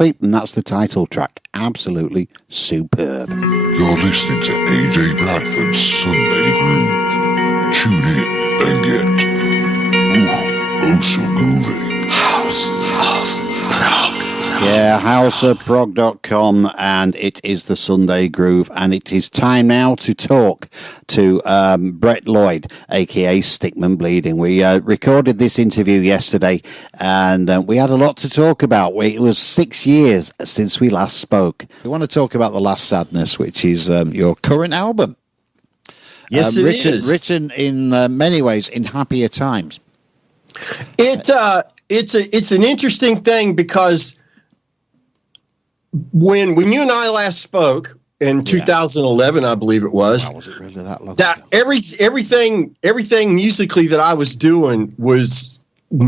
Coffee, and that's the title track. Absolutely superb. You're listening to AJ Bradford's Sunday Groove. Tune in and get, oh so groovy. House of Prog. Yeah, houseofprog.com, and it is the Sunday Groove, and it is time now to talk to Brett Lloyd, aka Stickman Bleeding. We recorded this interview yesterday, and we had a lot to talk about. It was 6 years since we last spoke. We want to talk about The Last Sadness, which is your current album. Yes, it is. Written in many ways in happier times. It's an interesting thing because when you and I last spoke in 2011, I believe it was. Wow, was it really that long that ago? everything musically that I was doing was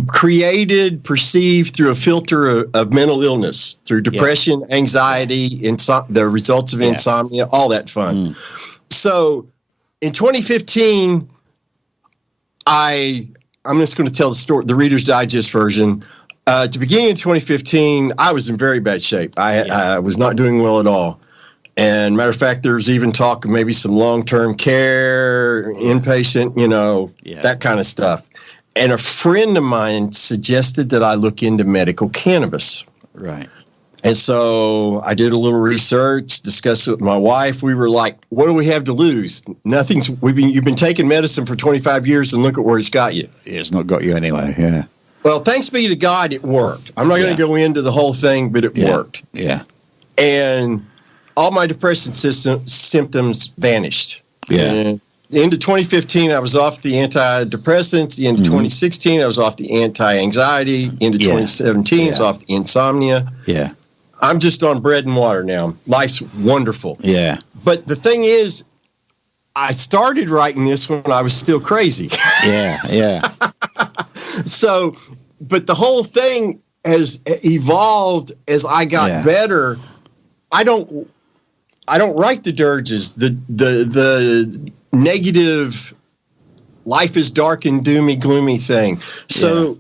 created, perceived through a filter of mental illness, through depression, anxiety, the results of insomnia, all that fun. So in 2015, I'm just going to tell the story, the Reader's Digest version. At the beginning of 2015, I was in very bad shape. I was not doing well at all. And matter of fact, there was even talk of maybe some long-term care, inpatient, that kind of stuff. And a friend of mine suggested that I look into medical cannabis. Right. And so I did a little research, discussed it with my wife. We were like, what do we have to lose? Nothing's. You've been taking medicine for 25 years, and look at where it's got you. It's not got you anyway, yeah. Well, thanks be to God, it worked. I'm not going to go into the whole thing, but it worked. Yeah. And all my depression symptoms vanished. Yeah. And the end of 2015, I was off the antidepressants. The end of 2016, I was off the anti-anxiety. End of 2017, I was off the insomnia. Yeah. I'm just on bread and water now. Life's wonderful. Yeah. But the thing is, I started writing this when I was still crazy. Yeah. So, but the whole thing has evolved as I got better. I don't write the dirges, the negative, life is dark and doomy, gloomy thing. So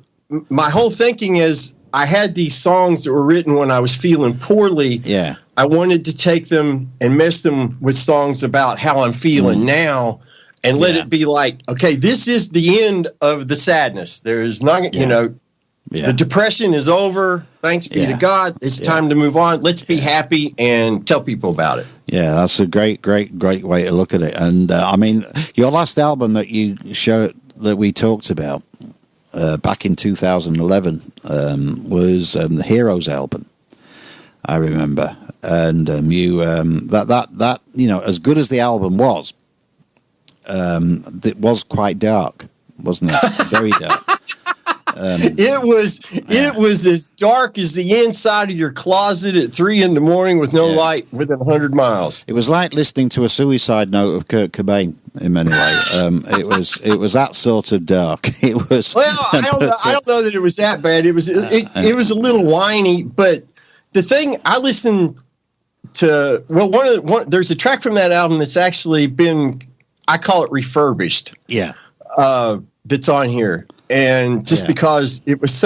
my whole thinking is I had these songs that were written when I was feeling poorly. Yeah. I wanted to take them and mix them with songs about how I'm feeling now. And let it be like, okay, this is the end of the sadness. There's not, the depression is over. Thanks be to God. It's time to move on. Let's be happy and tell people about it. Yeah, that's a great way to look at it. And I mean, your last album that you showed that we talked about back in 2011 was the Heroes album. I remember, and you that as good as the album was. It was quite dark, wasn't it? Very dark. It was as dark as the inside of your closet at 3 a.m. with no light within 100 miles. It was like listening to a suicide note of Kurt Cobain in many ways. It was that sort of dark. It was. Well, I don't know that it was that bad. It was a little whiny, but the thing I listened to. Well, there's a track from that album that's actually been. I call it refurbished. Yeah. That's on here. And just because it was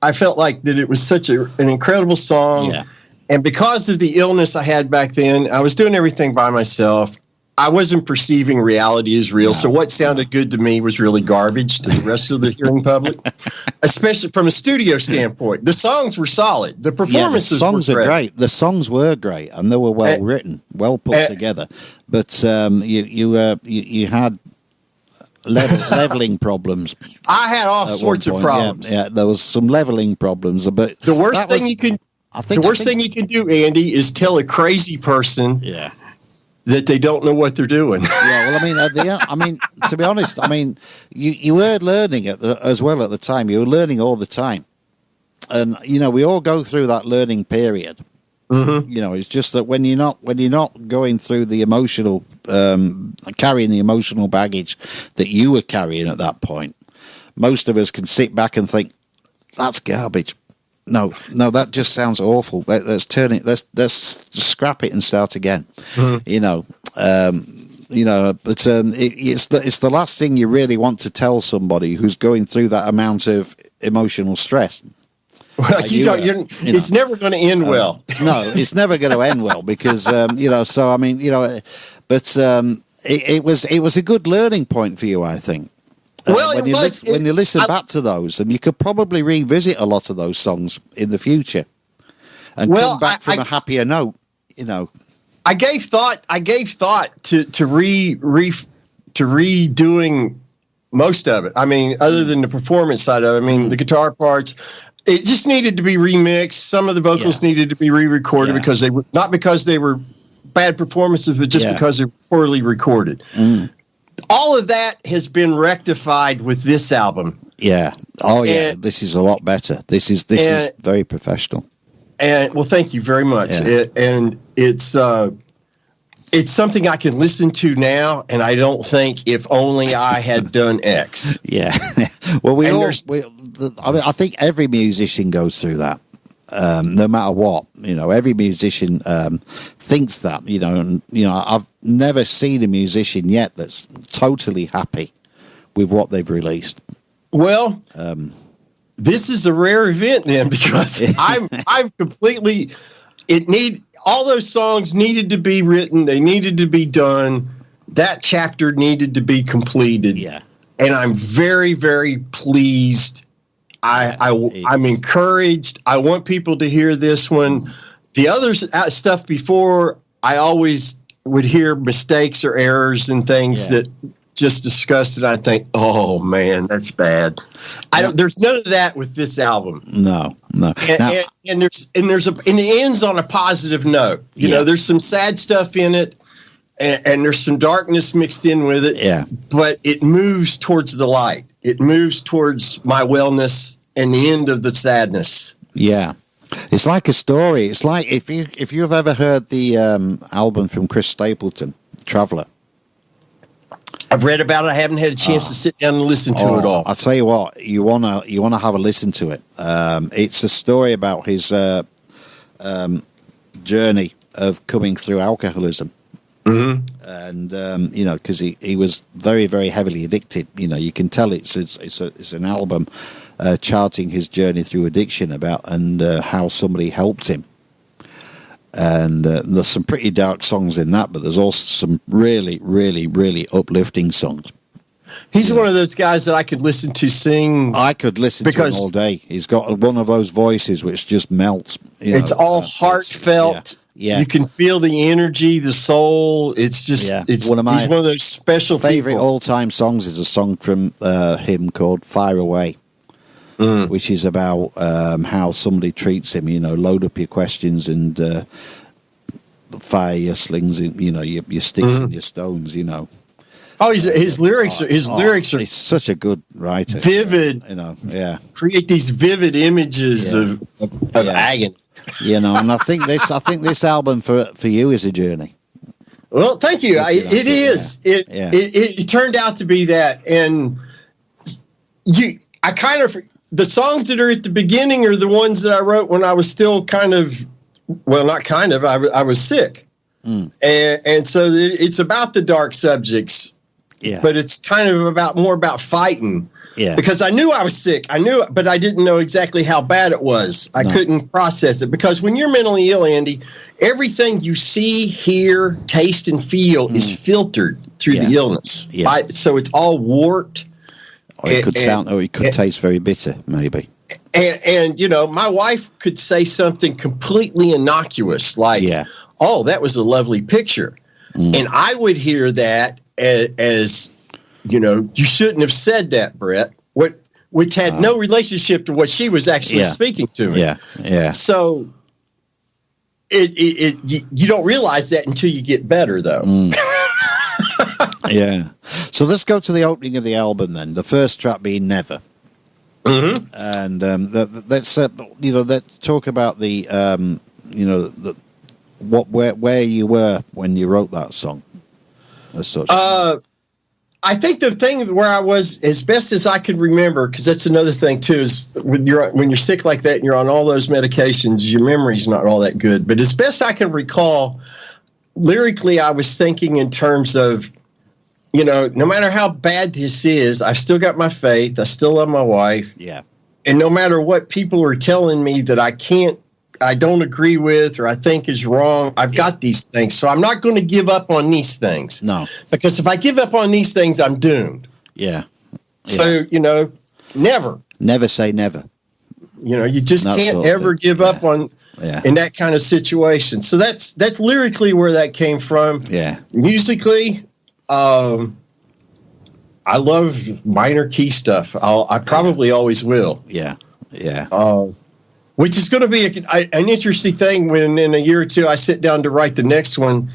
I felt like that it was such an incredible song. Yeah. And because of the illness I had back then, I was doing everything by myself. I wasn't perceiving reality as real. So what sounded good to me was really garbage to the rest of the hearing public, especially from a studio standpoint. The songs were solid. The performances the songs were great. The songs were great, and they were well written, well put together. But you had leveling problems. I had all sorts of problems. Yeah, there was some leveling problems. But the worst thing you can do, Andy, is tell a crazy person. Yeah. That they don't know what they're doing. Yeah, well, I mean, to be honest, I mean, you were learning as well at the time. You were learning all the time, and we all go through that learning period. Mm-hmm. It's just that when you're not going through the emotional, carrying the emotional baggage that you were carrying at that point, most of us can sit back and think that's garbage. No, that just sounds awful. Let's turn it. Let's scrap it and start again. Mm-hmm. But it's the last thing you really want to tell somebody who's going through that amount of emotional stress. Well, it's never going to end well. No, it's never going to end well because So I mean, but it was a good learning point for you, I think. Well, when you listen back to those, and you could probably revisit a lot of those songs in the future, and come back from a happier note. I gave thought to redoing most of it. I mean, other than the performance side of it, I mean, the guitar parts. It just needed to be remixed. Some of the vocals needed to be re-recorded because they were not because they were bad performances, but just because they were poorly recorded. All of that has been rectified with this album. Yeah. Oh, yeah. This is a lot better. This is very professional. And well, thank you very much. Yeah. It's something I can listen to now, and I don't think if only I had done X. Yeah. Well, I think every musician goes through that, no matter what. Every musician thinks that. I've never seen a musician yet that's totally happy with what they've released. Well, this is a rare event then, because I'm completely. All those songs needed to be written. They needed to be done. That chapter needed to be completed. Yeah. And I'm very, very pleased. I'm encouraged. I want people to hear this one. The other stuff before, I always would hear mistakes or errors and things that just discussed, and I think, oh man, that's bad. There's none of that with this album. No. And it ends on a positive note. There's some sad stuff in it, and there's some darkness mixed in with it. Yeah. But it moves towards the light. It moves towards my wellness and the end of the sadness. Yeah. It's like a story. It's like if you've ever heard the album from Chris Stapleton, Traveller. I've read about it. I haven't had a chance to sit down and listen to it all. I'll tell you what, you wanna have a listen to it. It's a story about his journey of coming through alcoholism. Mm-hmm. And because he was very, very heavily addicted. You can tell it's an album charting his journey through addiction and how somebody helped him. And there's some pretty dark songs in that, but there's also some really, really, really uplifting songs. He's one of those guys that I could listen to sing. I could listen to him all day. He's got one of those voices which just melts. It's all heartfelt. Yeah. You can feel the energy, the soul. It's just, he's one of those special favorite all-time songs is a song from him called Fire Away. Which is about how somebody treats him. Load up your questions and fire your slings, your sticks and your stones. Oh, his lyrics are. He's such a good writer. Vivid. Create these vivid images of agony. And I think this album for you is a journey. Well, thank you. It is. It turned out to be that, and the songs that are at the beginning are the ones that I wrote when I was still I was sick. And so it's about the dark subjects, but it's kind of more about fighting. Yeah. Because I knew I was sick. I knew it, but I didn't know exactly how bad it was. I couldn't process it, because when you're mentally ill, Andy, everything you see, hear, taste, and feel is filtered through the illness. Yeah. So it's all warped. Or it could taste very bitter, maybe. And my wife could say something completely innocuous, like, "Oh, that was a lovely picture," and I would hear that as you shouldn't have said that, Brett. Which had no relationship to what she was actually speaking to me. Yeah. So you don't realize that until you get better, though. Yeah. So let's go to the opening of the album then. The first track being Never. Mm-hmm. And let's talk about where you were when you wrote that song. As such. I think the thing where I was, as best as I could remember, because that's another thing too, is when you're sick like that and you're on all those medications, your memory's not all that good. But as best I can recall, lyrically, I was thinking in terms of, no matter how bad this is, I still got my faith. I still love my wife. Yeah. And no matter what people are telling me that I don't agree with, or I think is wrong, I've got these things. So I'm not going to give up on these things. No. Because if I give up on these things, I'm doomed. Yeah. So, never. Never say never. You just can't ever give up on in that kind of situation. So that's lyrically where that came from. Yeah. Musically, I love minor key stuff. I probably always will. Yeah. Yeah. Which is going to be an interesting thing when in a year or two I sit down to write the next one.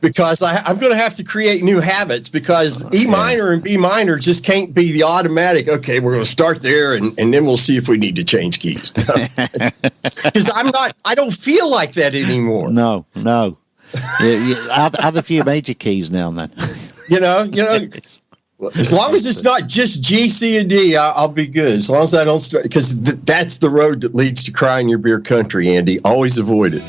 Because I'm going to have to create new habits, because E minor and B minor just can't be the automatic, okay, we're going to start there and then we'll see if we need to change keys. Because I don't feel like that anymore. No. Add a few major keys now and then. As long as it's not just G, C, and D, I'll be good. As long as I don't start, because that's the road that leads to crying your beer country, Andy. Always avoid it.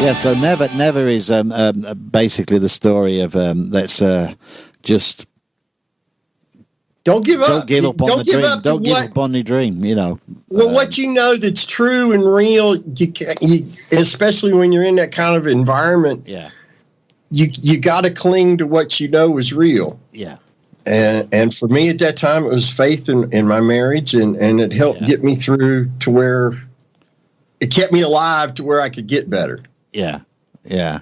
Yeah, so never is basically the story of let's just don't give up. Don't give up on Don't the give dream. up Don't give up on the dream. You know. Well, what you know that's true and real, you especially when you're in that kind of environment. Yeah. You got to cling to what you know is real. Yeah. And for me at that time, it was faith in my marriage, and it helped get me through to where it kept me alive to where I could get better. Yeah, yeah.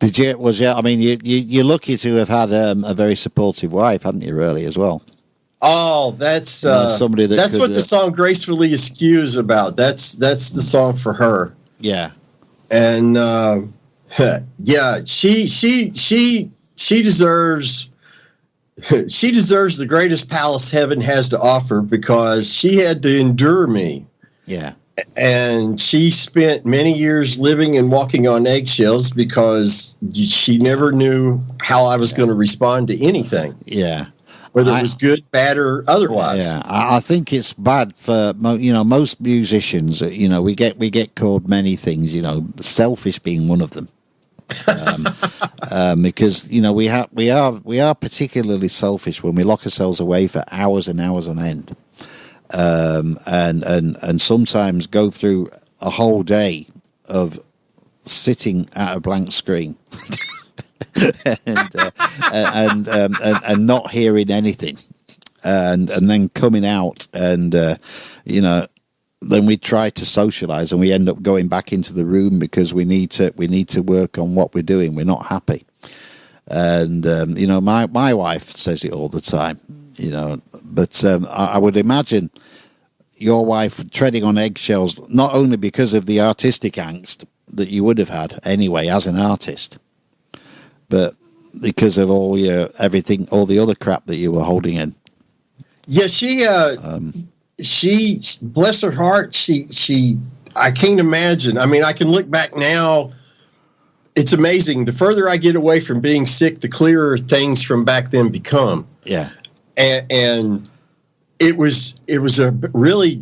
I mean, you're lucky to have had a very supportive wife, hadn't you? Really, as well. Oh, that's somebody that's what the song "Gracefully Askew" is about. That's the song for her. Yeah, and yeah, she deserves. She deserves the greatest palace heaven has to offer because she had to endure me. Yeah. And she spent many years living and walking on eggshells because she never knew how I was going to respond to anything. Yeah. Whether it was good, bad, or otherwise. Yeah. I think it's bad for, most musicians. We get called many things, selfish being one of them. Because we are particularly selfish when we lock ourselves away for hours and hours on end. And sometimes go through a whole day of sitting at a blank screen and not hearing anything, and then coming out and then we try to socialize and we end up going back into the room because we need to work on what we're doing. We're not happy, and my wife says it all the time. But I would imagine your wife treading on eggshells, not only because of the artistic angst that you would have had anyway as an artist, but because of all the other crap that you were holding in. Yeah, she bless her heart. She I can't imagine. I mean, I can look back now. It's amazing. The further I get away from being sick, the clearer things from back then become. Yeah. And it was a really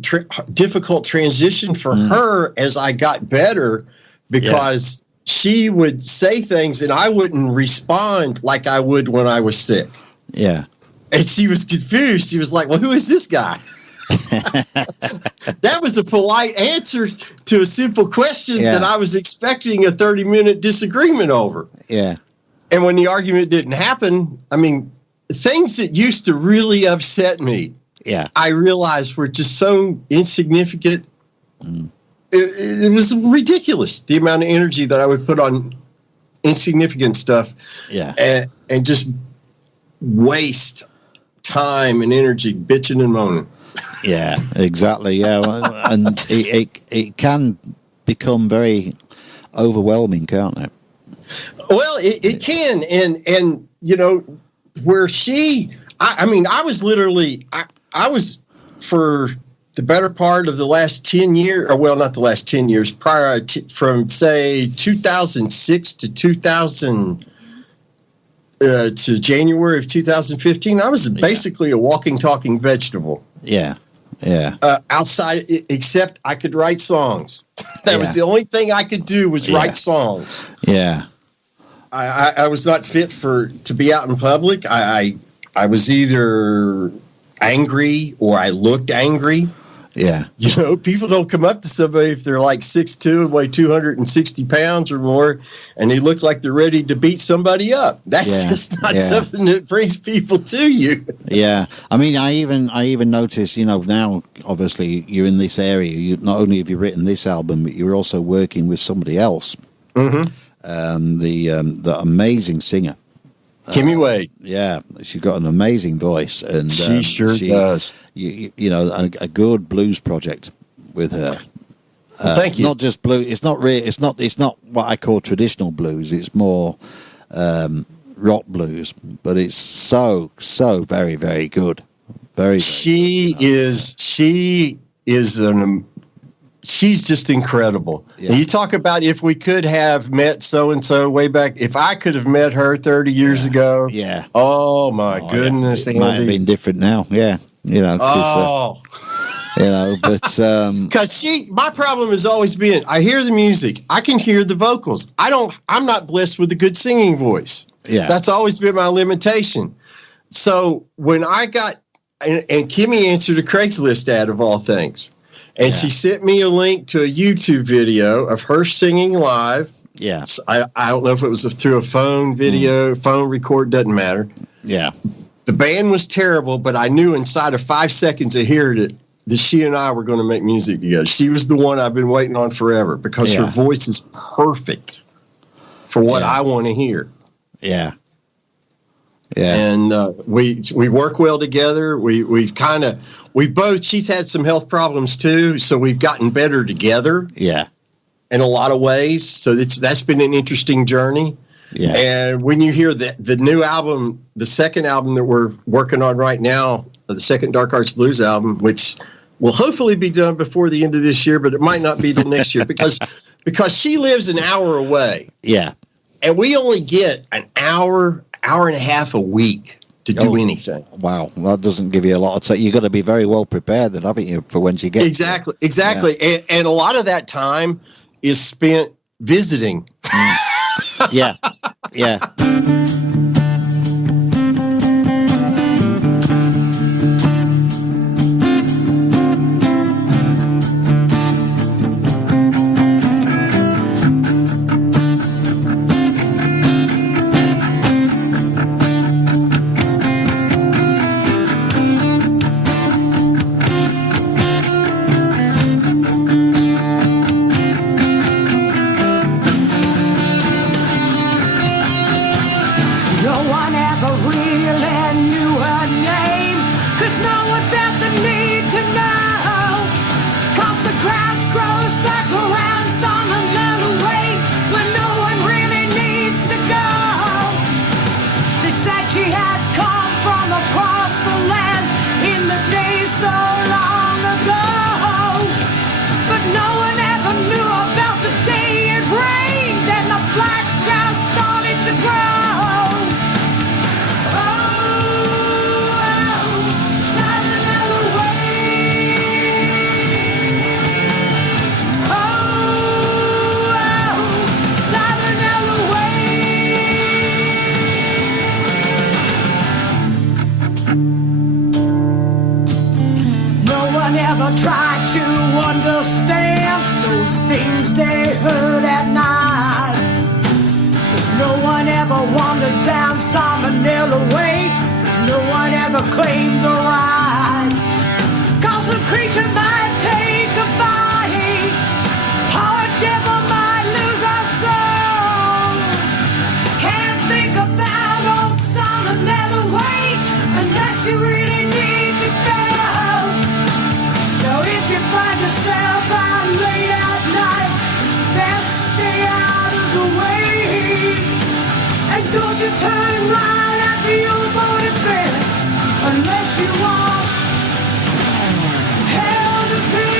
difficult transition for her as I got better because she would say things and I wouldn't respond like I would when I was sick. Yeah. And she was confused. She was like, well, who is this guy? That was a polite answer to a simple question that I was expecting a 30-minute disagreement over. Yeah. And when the argument didn't happen, I mean, things that used to really upset me, I realized were just so insignificant. It was ridiculous, the amount of energy that I would put on insignificant stuff and just waste time and energy bitching and moaning. Yeah, exactly. Yeah, and it can become very overwhelming, can't it? Well, it can, and where I was literally I was for the better part of the last 10 years, or well, not the last 10 years, prior from say 2006 to 2000 to January of 2015, I was basically a walking, talking vegetable. Yeah. Yeah. Outside, except I could write songs. That was the only thing I could do was write songs. Yeah. I was not fit to be out in public. I was either angry or I looked angry. Yeah. People don't come up to somebody if they're like 6'2" and weigh 260 pounds or more, and they look like they're ready to beat somebody up. That's just not something that brings people to you. Yeah. I mean, I even noticed, now obviously you're in this area. Not only have you written this album, but you're also working with somebody else. Mm-hmm. The amazing singer. Kimmy Wade. Yeah, she's got an amazing voice, and she sure does. A good blues project with her. Thank you. Not just blues. It's not really. It's not what I call traditional blues. It's more rock blues, but it's so very, very good. Very. She is she's just incredible. Yeah. And you talk about if we could have met so-and-so way back, if I could have met her 30 years ago. Yeah. Oh, my goodness. It might have been different now. Yeah. You know, but because my problem has always been, I hear the music, I can hear the vocals. I'm not blessed with a good singing voice. Yeah, that's always been my limitation. So when I got, and Kimmy answered a Craigslist ad of all things, and she sent me a link to a YouTube video of her singing live. Yeah, So I don't know if it was through a phone video, phone record, doesn't matter. Yeah, the band was terrible, but I knew inside of 5 seconds of hearing it that she and I were going to make music together. She was the one I've been waiting on forever because her voice is perfect for what I want to hear. Yeah. Yeah. And we work well together. We've both, she's had some health problems too, so we've gotten better together. Yeah. In a lot of ways. So that's been an interesting journey. Yeah. And when you hear the new album, the second album that we're working on right now, the second Dark Arts Blues album, which will hopefully be done before the end of this year, but it might not be till next year because she lives an hour away. Yeah. And we only get an hour and a half a week to do anything. Wow. That doesn't give you a lot of time. You've got to be very well prepared then, haven't you, for when she gets Exactly. Yeah. And a lot of that time is spent visiting. Yeah. Yeah. Try to understand those things they heard at night. 'Cause no one ever wandered down Salmonella Way. 'Cause no one ever claimed the right. 'Cause a creature might take a bite, or a devil might lose a soul. Can't think about old Salmonella Way unless you really need to go. If you find yourself out late at night, best stay out of the way. And don't you turn right at the old boarded fence unless you want hell to pay.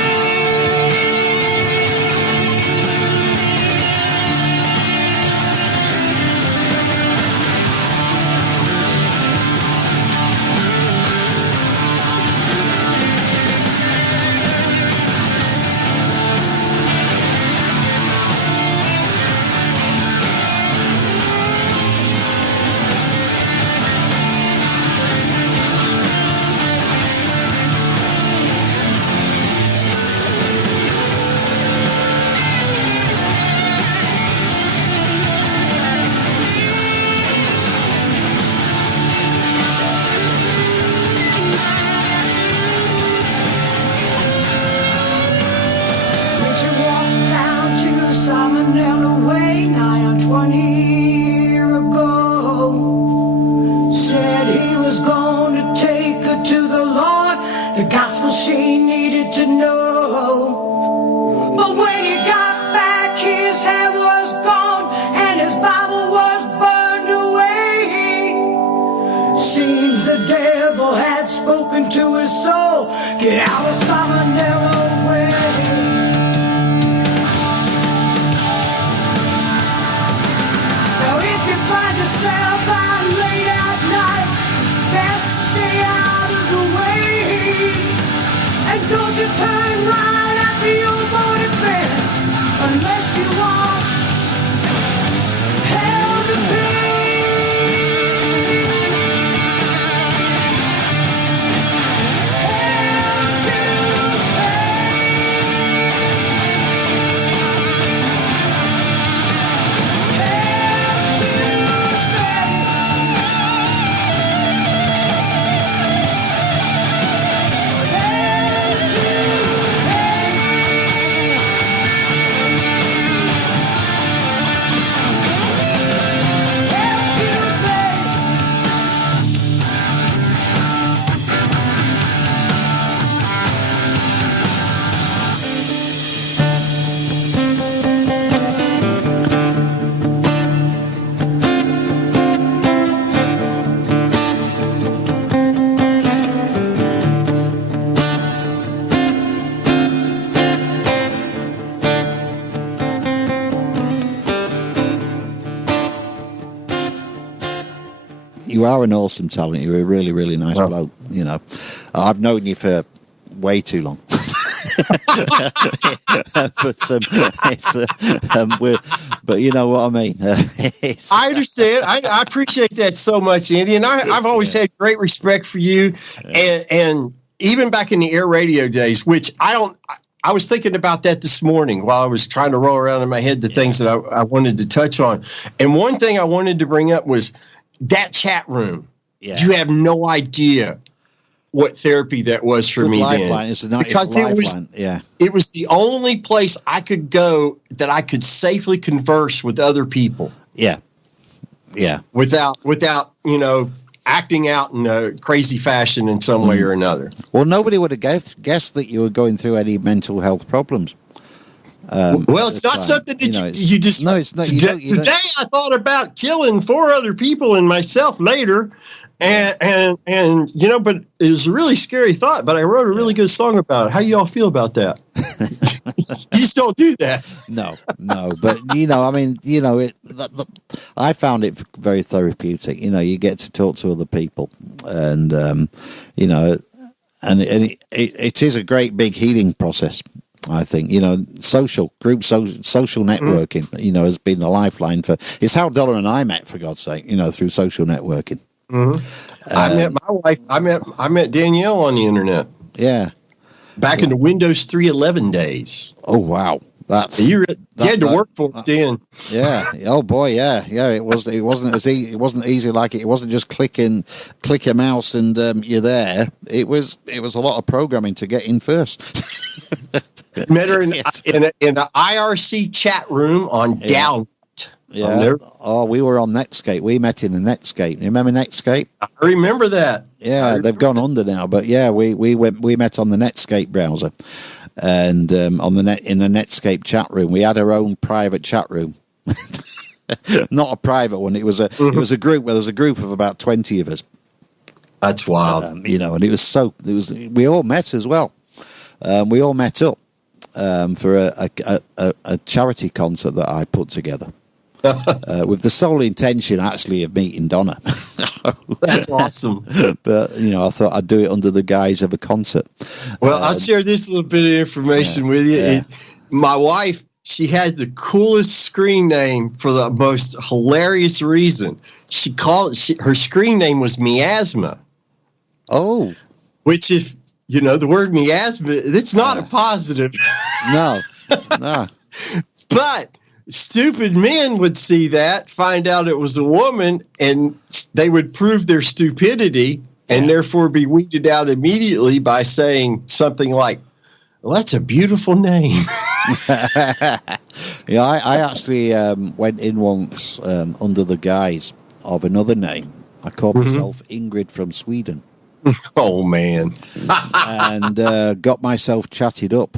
Get out of Salmonella Way. Now if you find yourself out late at night, best stay out of the way. And don't you you are an awesome talent. You're a really, really nice bloke. You know, I've known you for way too long. But you know what I mean. I understand. I appreciate that so much, Andy, and I've always had great respect for you, and even back in the air radio days, which I was thinking about that this morning while I was trying to roll around in my head the things that I wanted to touch on, and one thing I wanted to bring up was that chat room. Yeah. You have no idea what therapy that was for me lifeline. then. It's lifeline. It was the only place I could go that I could safely converse with other people. Yeah. Without acting out in a crazy fashion in some way or another. Well, nobody would have guessed that you were going through any mental health problems. Well, it's not something that you just. No, it's not. Today, I thought about killing 4 other people and myself later. And but it was a really scary thought, but I wrote a really good song about it. How y'all feel about that? You just don't do that. No, but I found it very therapeutic. You get to talk to other people, and and it is a great big healing process. I think, social networking, has been a lifeline it's how Donna and I met, for God's sake, through social networking. Mm-hmm. I met my wife. I met Danielle on the internet. Yeah, back in the Windows 3.11 days. Oh wow, you had to work for it then. Yeah. Oh boy. Yeah. It wasn't easy like it. It wasn't just click a mouse and you're there. It was a lot of programming to get in first. Met her in the IRC chat room on Down. Yeah. We were on Netscape. We met in a Netscape. You remember Netscape? I remember that. Yeah, they've gone under now, but yeah, we met on the Netscape browser, and in the Netscape chat room. We had our own private chat room, not a private one. It was a group where there's a group of about 20 of us. That's wild. And we all met as well. We all met up for a charity concert that I put together. With the sole intention, actually, of meeting Donna. That's awesome. But, I thought I'd do it under the guise of a concert. Well, I'll share this little bit of information with you. Yeah. My wife, she had the coolest screen name for the most hilarious reason. Her screen name was Miasma. Oh. Which, if, the word miasma, it's not a positive. No. But stupid men would see that, find out it was a woman, and they would prove their stupidity and therefore be weeded out immediately by saying something like, well, that's a beautiful name. Yeah, I actually went in once under the guise of another name. I called myself Ingrid from Sweden. Oh, man. And got myself chatted up.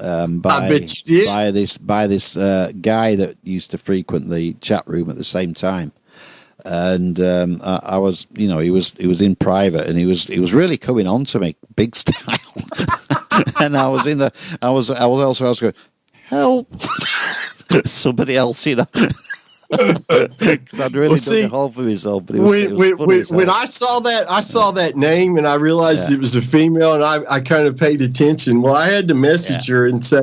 By this guy that used to frequent the chat room at the same time, and I was, he was in private, and he was really coming on to me big style, and I was going, help, somebody else, because I'd really dug a hole for myself. But when I saw that name and I realized it was a female, and I kind of paid attention. Well, I had to message her and say,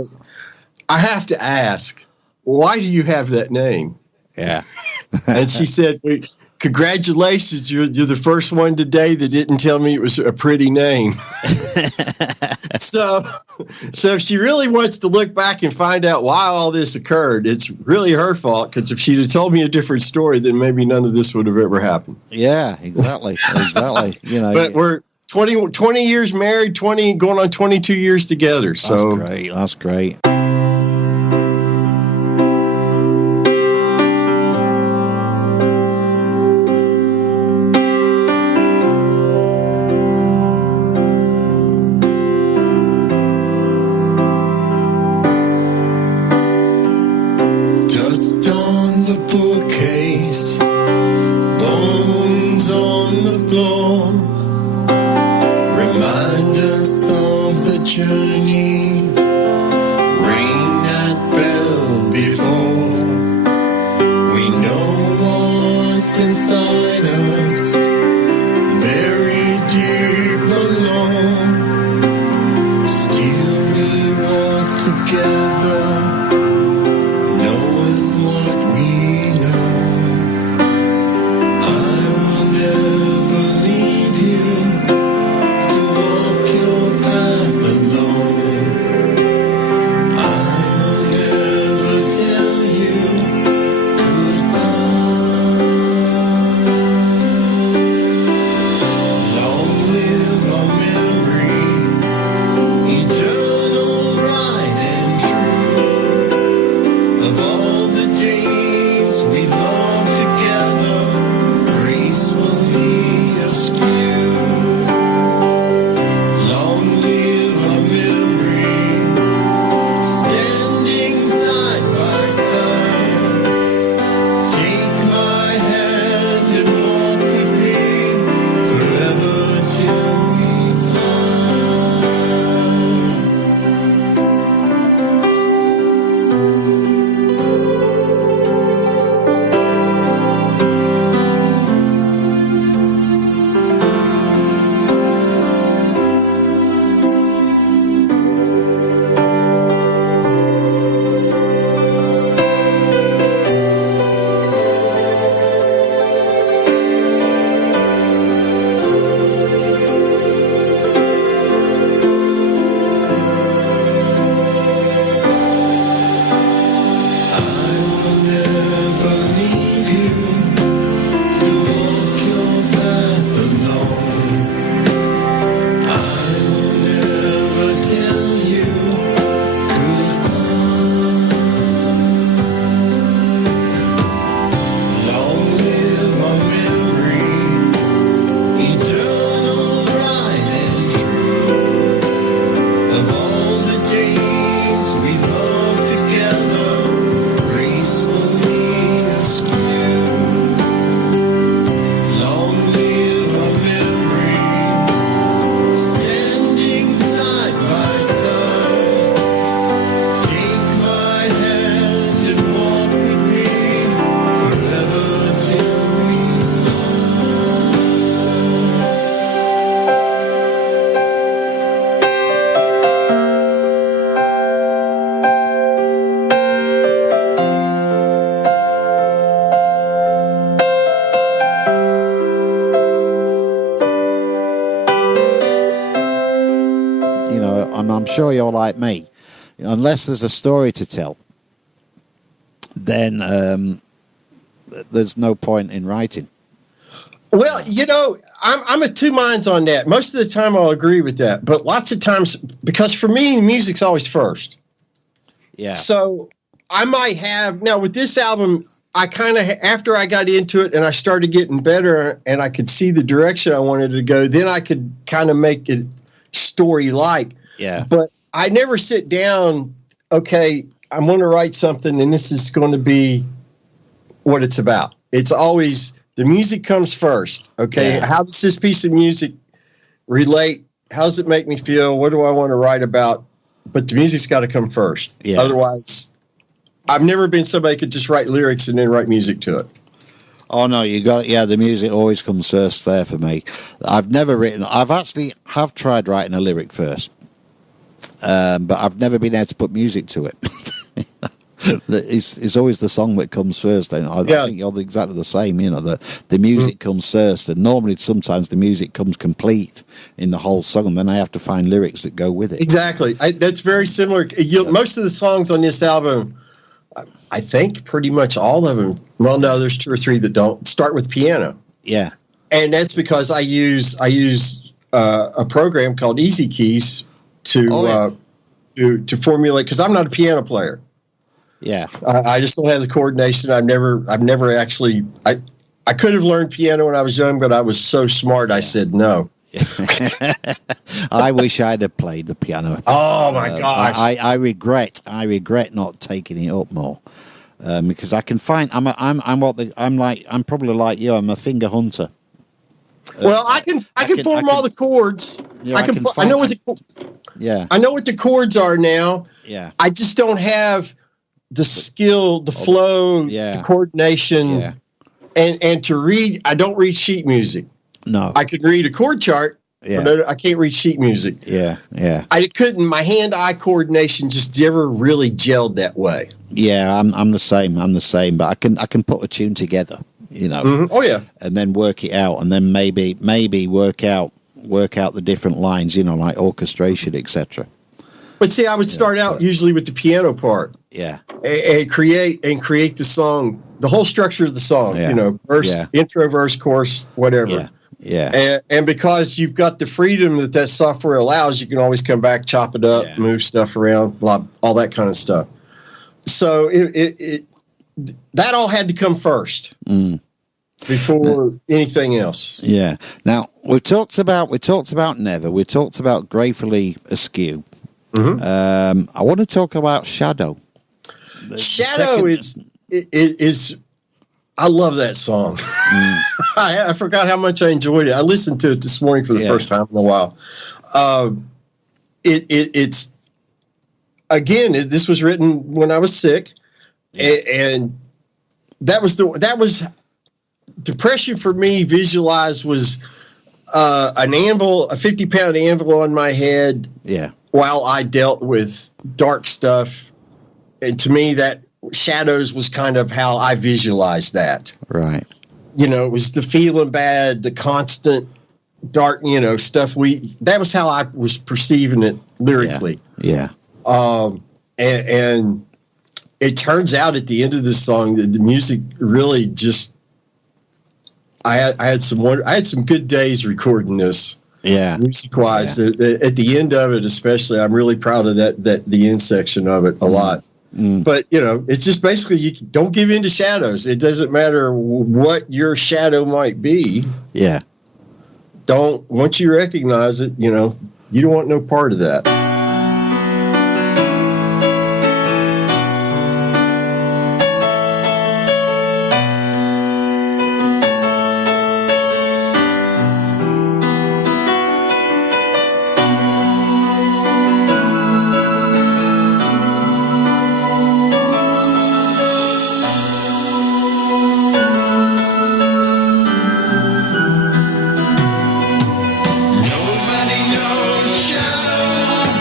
I have to ask, why do you have that name? Yeah. And she said, congratulations, you're the first one today that didn't tell me it was a pretty name. So if she really wants to look back and find out why all this occurred, it's really her fault, because if she'd have told me a different story, then maybe none of this would have ever happened. Yeah, exactly. But we're 20 years married, going on 22 years together. So That's great. Remind us of the journey. I'm sure you're like me. Unless there's a story to tell, then there's no point in writing. Well, I'm of two minds on that. Most of the time I'll agree with that. But lots of times, because for me, music's always first. Yeah. So I might have, now with this album, I kind of, after I got into it and I started getting better and I could see the direction I wanted to go, then I could kind of make it story-like. Yeah. But I never sit down, okay, I'm going to write something and this is going to be what it's about. It's always, the music comes first, okay? Yeah. How does this piece of music relate? How does it make me feel? What do I want to write about? But the music's got to come first. Yeah. Otherwise, I've never been somebody who could just write lyrics and then write music to it. Oh no, you got it. Yeah, the music always comes first there for me. I've actually tried writing a lyric first, but I've never been able to put music to it. It's always the song that comes first. I think you're exactly the same. The music comes first, and normally sometimes the music comes complete in the whole song, and then I have to find lyrics that go with it. Exactly. That's very similar. Most of the songs on this album, I think pretty much all of them. Well, no, there's 2 or 3 that don't start with piano. Yeah, and that's because I use a program called Easy Keys to formulate, because I'm not a piano player. Yeah, I just don't have the coordination. I've never actually. I could have learned piano when I was young, but I was so smart. I said no. I wish I'd have played the piano. Oh my gosh! I regret not taking it up more, because I can find I'm probably like you. I'm a finger hunter. Well, I can form all the chords. Yeah, I know what the chords are now. Yeah, I just don't have the skill, the flow, the coordination, and to read. I don't read sheet music. No, I could read a chord chart, but I can't read sheet music. Yeah. I couldn't. My hand-eye coordination just never really gelled that way. Yeah, I'm the same. But I can put a tune together, Mm-hmm. Oh yeah, and then work it out, and then maybe work out the different lines, like orchestration, etc. But see, I would start out usually with the piano part. Yeah, and create the song, the whole structure of the song. Yeah. Verse, intro, verse, chorus, whatever. Yeah. And because you've got the freedom that software allows, you can always come back, chop it up, move stuff around, all that kind of stuff. So that all had to come first before anything else. Yeah. Now we talked about Never. We talked about Gratefully Askew. Mm-hmm. I want to talk about Shadow. Shadow is. I love that song. I forgot how much I enjoyed it. I listened to it this morning for the first time in a while. It's again. This was written when I was sick, and that was depression for me. Visualized was an anvil, a 50-pound anvil on my head. Yeah. While I dealt with dark stuff, and to me that Shadows was kind of how I visualized that. Right. It was the feeling bad, the constant dark, stuff. That was how I was perceiving it lyrically. Yeah. And it turns out at the end of this song that the music really just. I had some good days recording this. Yeah. Music wise, at the end of it, especially, I'm really proud of the end section of it a lot. But it's just basically you don't give in to shadows. It doesn't matter what your shadow might be. Yeah. Once you recognize it, you don't want no part of that. Nobody knows shadow.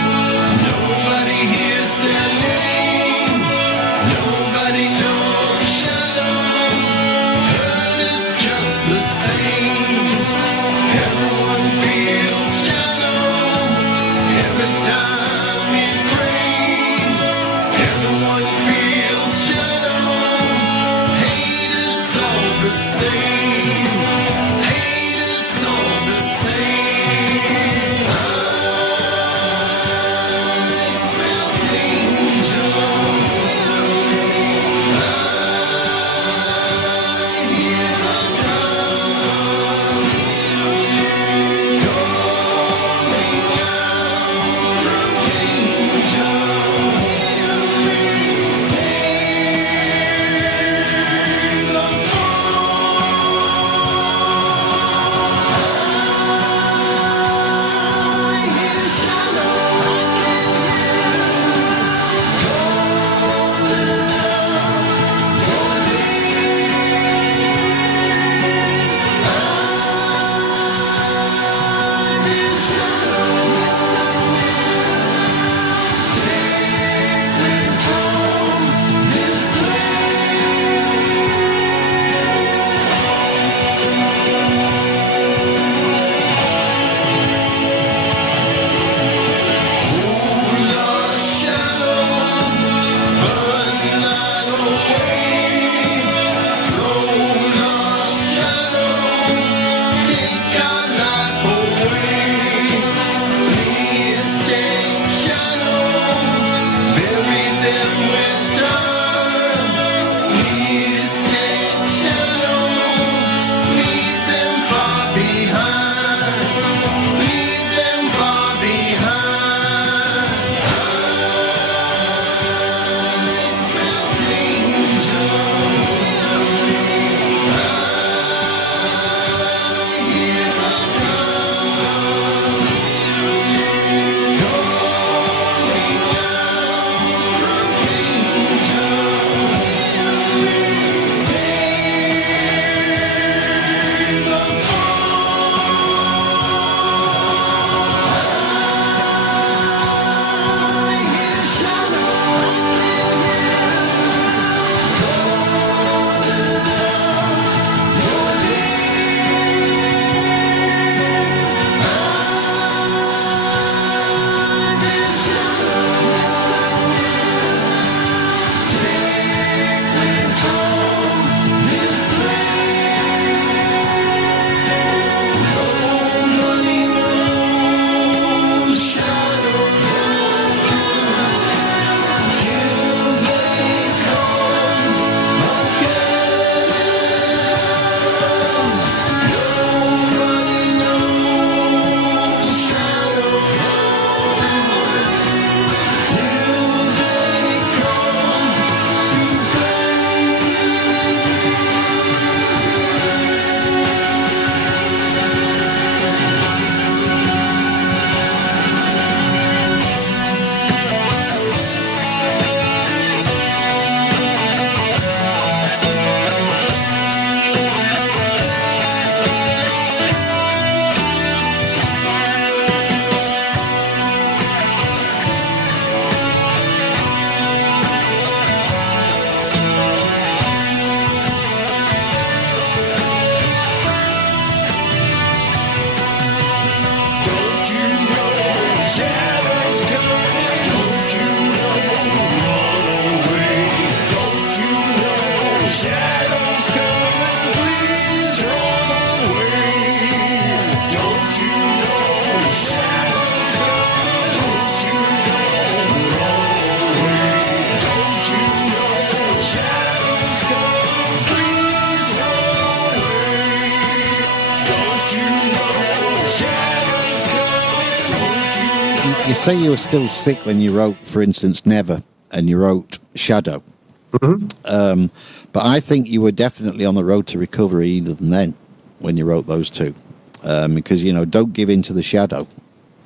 you say you were still sick when you wrote, for instance, Never, and you wrote Shadow. But I think you were definitely on the road to recovery even then when you wrote those two, because don't give in to the shadow.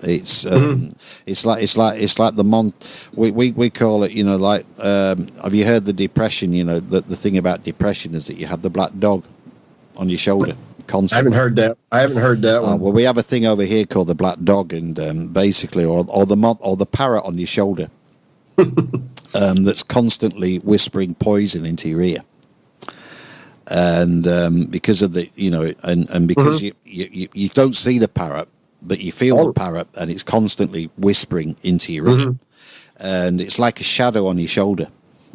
It's like the we call it, have you heard the depression? The thing about depression is that you have the black dog on your shoulder constantly. I haven't heard that one. Well, we have a thing over here called the black dog, and basically, or the parrot on your shoulder, that's constantly whispering poison into your ear. And because of the, and because you don't see the parrot, but you feel the parrot, and it's constantly whispering into your ear, and it's like a shadow on your shoulder.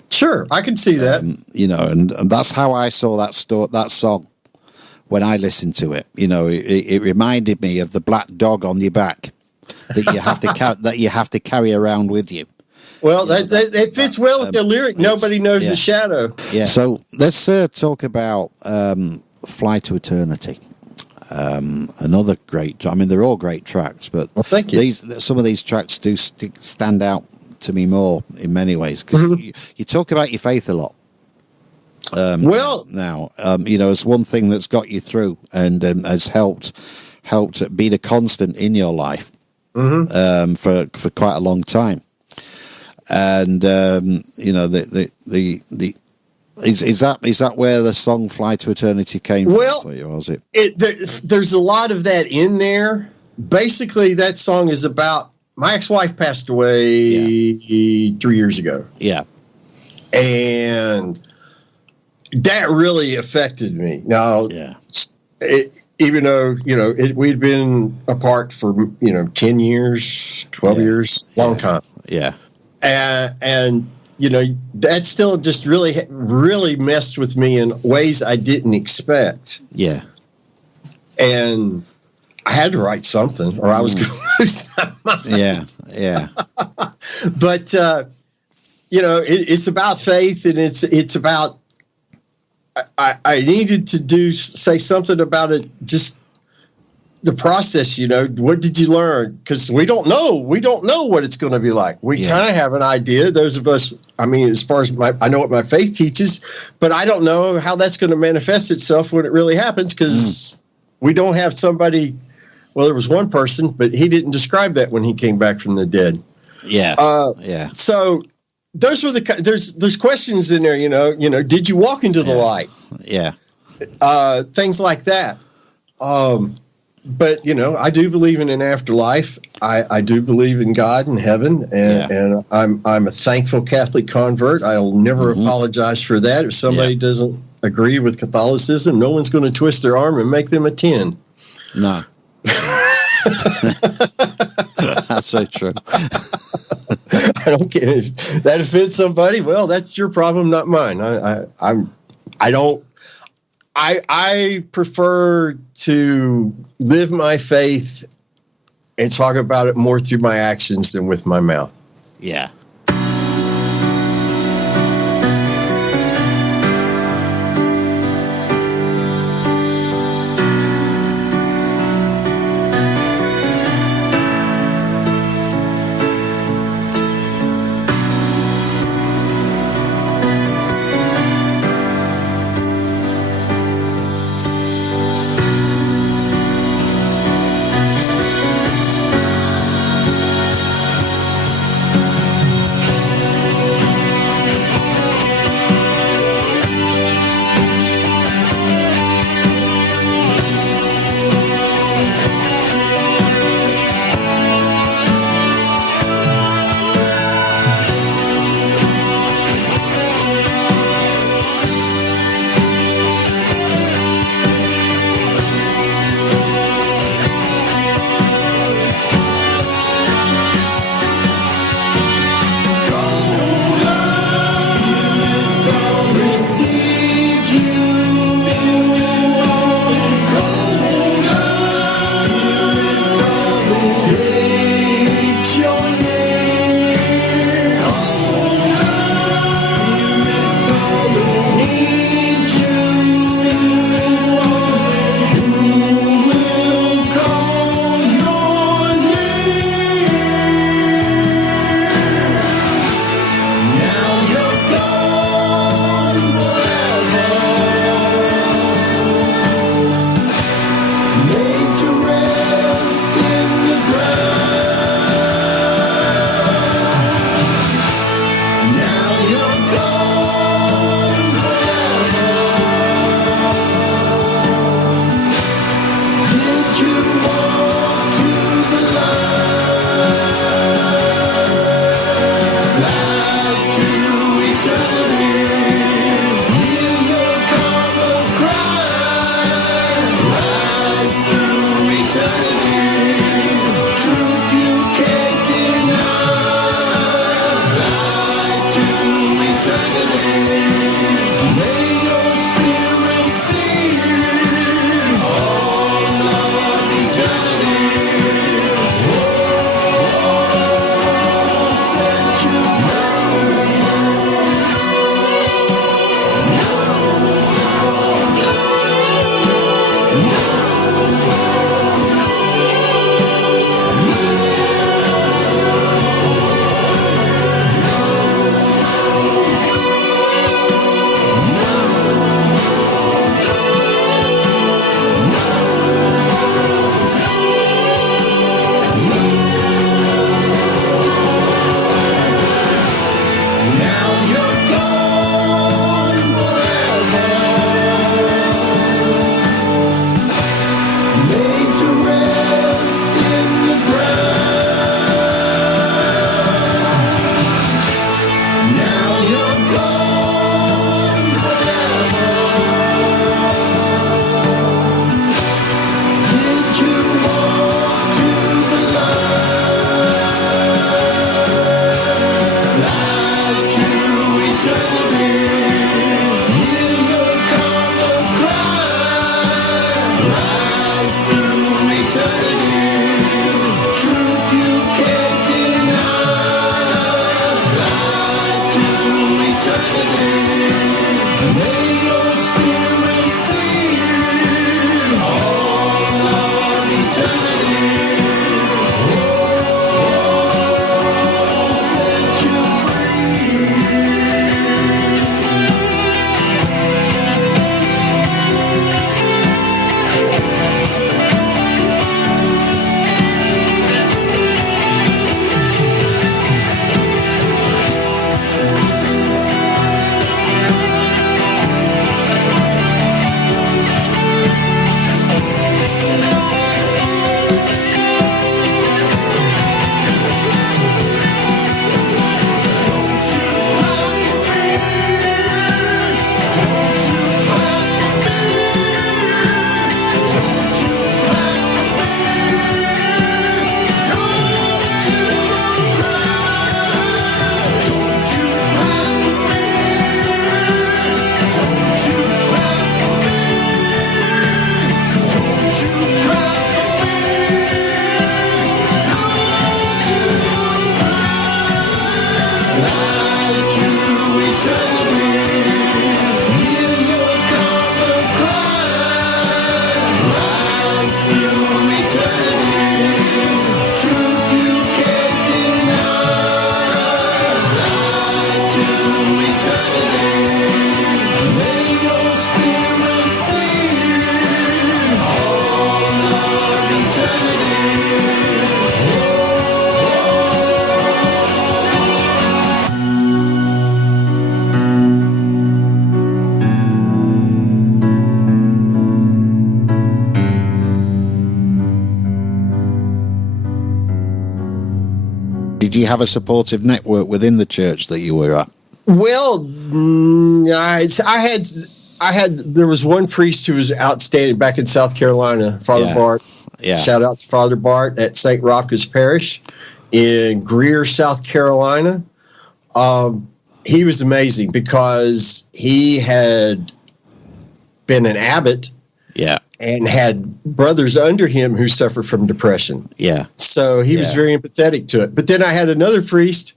Sure, I can see that. And that's how I saw that song when I listened to it. It reminded me of the black dog on your back that you have to carry around with you. Well, that fits well with the lyric. Nobody knows the shadow. Yeah. So let's talk about Fly to Eternity. Another great. I mean, they're all great tracks, but thank you. Some of these tracks do stand out to me more in many ways, because you talk about your faith a lot. It's one thing that's got you through and has helped be the constant in your life for quite a long time. And is that where the song "Fly to Eternity" came from for you, or was it? There's a lot of that in there. Basically, that song is about my ex-wife passed away 3 years ago. Yeah, and that really affected me. Now, even though we'd been apart for 10 years, 12 years, long time. Yeah. And that still just really messed with me in ways I didn't expect. Yeah. And I had to write something, or I was going to lose my mind. Yeah. But it's about faith, and it's about I needed to say something about it. Just the process, what did you learn? Because we don't know what it's going to be like. We kind of have an idea. Those of us, I mean, as far as I know what my faith teaches, but I don't know how that's going to manifest itself when it really happens, because we don't have somebody. Well, there was one person, but he didn't describe that when he came back from the dead. Yeah. So those were there's questions in there. Did you walk into the light? Yeah. Things like that. But I do believe in an afterlife. I do believe in God and heaven, and I'm a thankful Catholic convert. I'll never apologize for that. If somebody doesn't agree with Catholicism, no one's going to twist their arm and make them attend. No. That's so true. I don't get it. That offends somebody. Well, that's your problem, not mine. I prefer to live my faith and talk about it more through my actions than with my mouth. Yeah. did you have a supportive network within the church that you were at? Well, there was one priest who was outstanding back in South Carolina, Father Bart. Yeah. Shout out to Father Bart at St. Rocco's Parish in Greer, South Carolina. He was amazing because he had been an abbot. Yeah. And had brothers under him who suffered from depression. Yeah. So he was very empathetic to it. But then I had another priest.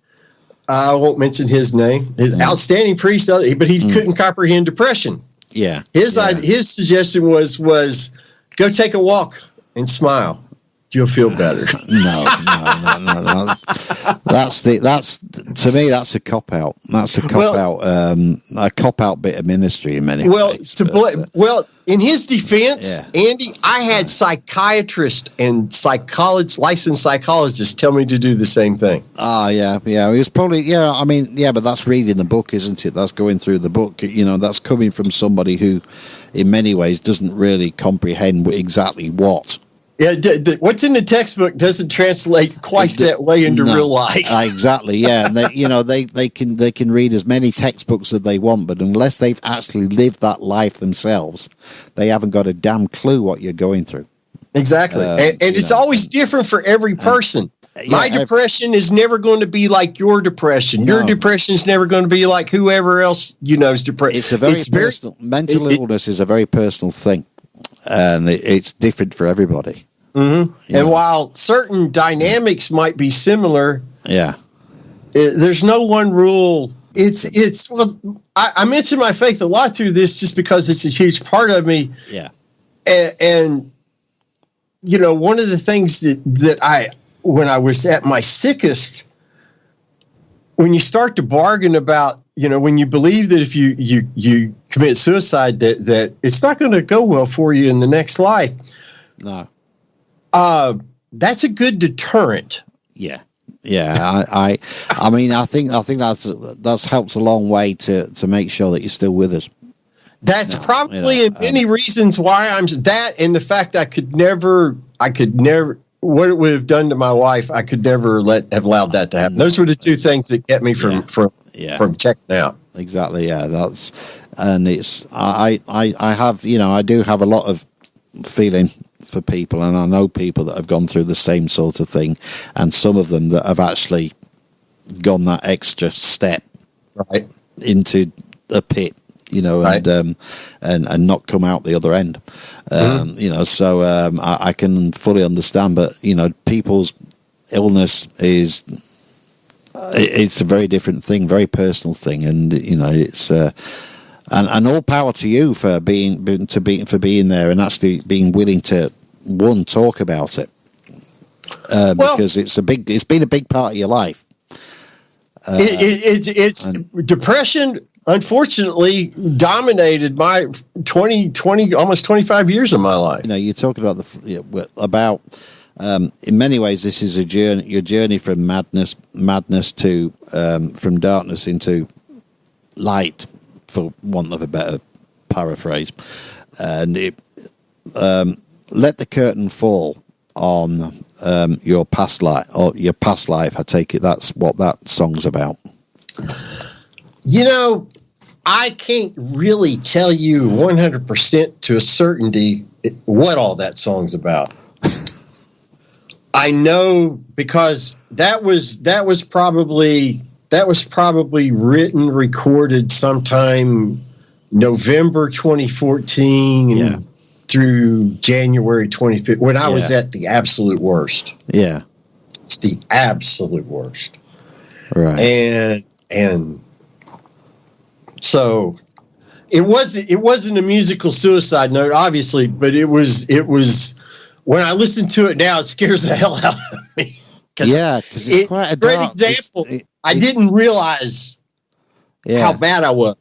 I won't mention his name. His outstanding priest, but he couldn't comprehend depression. Yeah. His suggestion was go take a walk and smile. You'll feel better. No. That's to me, that's a cop out. That's a cop out bit of ministry in many ways. Well, in his defense, Andy, I had psychiatrists and licensed psychologists tell me to do the same thing. Yeah. It was probably, I mean, but that's reading the book, isn't it? That's going through the book. That's coming from somebody who, in many ways, doesn't really comprehend exactly what. Yeah, what's in the textbook doesn't translate quite that way into real life. Exactly, yeah. And they can read as many textbooks as they want, but unless they've actually lived that life themselves, they haven't got a damn clue what you're going through. Exactly, and it's always different for every person. My depression is never going to be like your depression. Your depression is never going to be like whoever else is depressed. It's a very personal. Mental illness is a very personal thing. And it's different for everybody. Mm-hmm. And while certain dynamics might be similar, there's no one rule. I mention my faith a lot through this just because it's a huge part of me. Yeah. And one of the things that when I was at my sickest, when you start to bargain about, when you believe that if you commit suicide, that it's not going to go well for you in the next life. No. That's a good deterrent. Yeah. Yeah. I mean, I think that's helped a long way to make sure that you're still with us. That's probably many reasons why I'm that, and the fact I could never, what it would have done to my wife, I could never have allowed that to happen. Those were the two things that kept me from checking out. Exactly. Yeah. I do have a lot of feeling for people, and I know people that have gone through the same sort of thing, and some of them that have actually gone that extra step into a pit, and not come out the other end. So I can fully understand, but people's illness it's a very different thing, very personal thing, and it's and all power to you for being there and actually being willing to talk about it, because it's been a big part of your life. It's depression. Unfortunately, dominated my 20, almost 25 years of my life. You're talking about in many ways, this is your journey from madness to from darkness into light, for want of a better paraphrase. And it let the curtain fall on your past life, I take it that's what that song's about. I can't really tell you 100% to a certainty what all that song's about. I know because that was probably written, recorded sometime November 2014 through January 2015, when I was at the absolute worst. Yeah. It's the absolute worst. Right. And so it wasn't a musical suicide note, obviously, but it was when I listen to it now, it scares the hell out of me. Because it's quite a great example. I didn't realize how bad I was.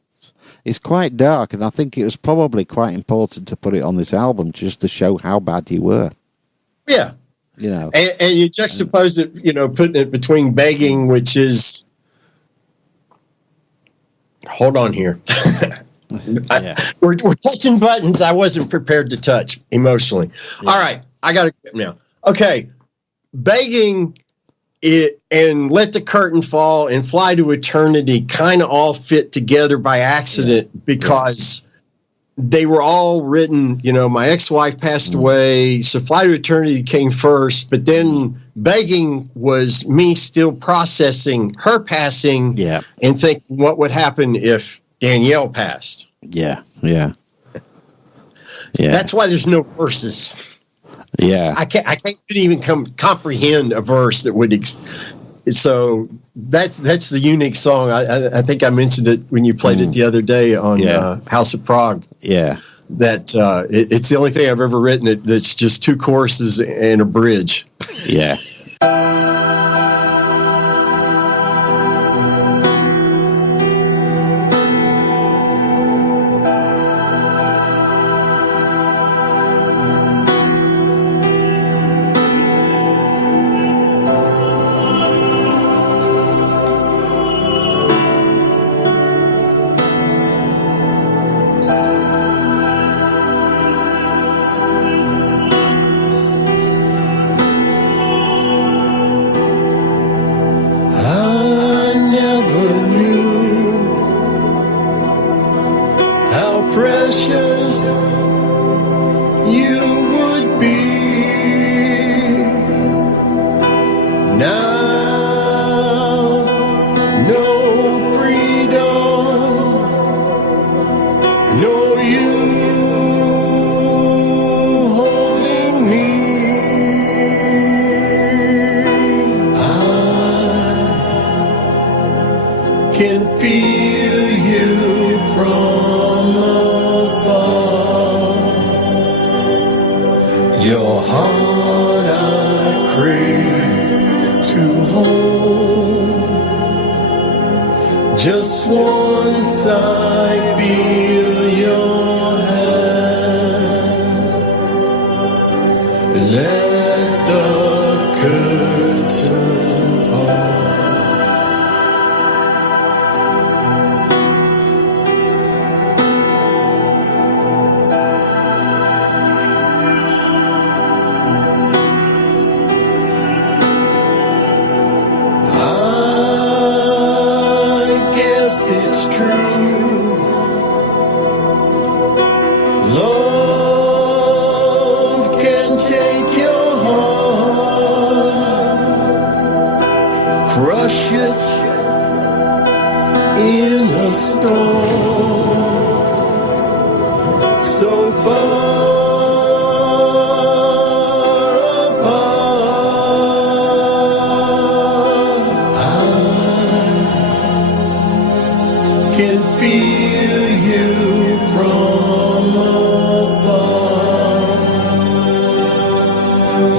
It's quite dark, and I think it was probably quite important to put it on this album just to show how bad you were. Yeah. And you juxtapose it, putting it between Begging, which is, hold on here. We're touching buttons I wasn't prepared to touch emotionally. All right, I got to get now. Okay, Begging it and Let the Curtain Fall and Fly to Eternity kind of all fit together by accident because they were all written, my ex-wife passed away, so Fly to Eternity came first, but then Begging was me still processing her passing and thinking what would happen if Danielle passed. Yeah. That's why there's no verses. Yeah. I can't even comprehend a verse that would so that's the unique song. I think I mentioned it when you played it the other day on House of Prog. Yeah. That it's the only thing I've ever written that's just 2 choruses and a bridge. Yeah.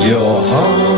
Your heart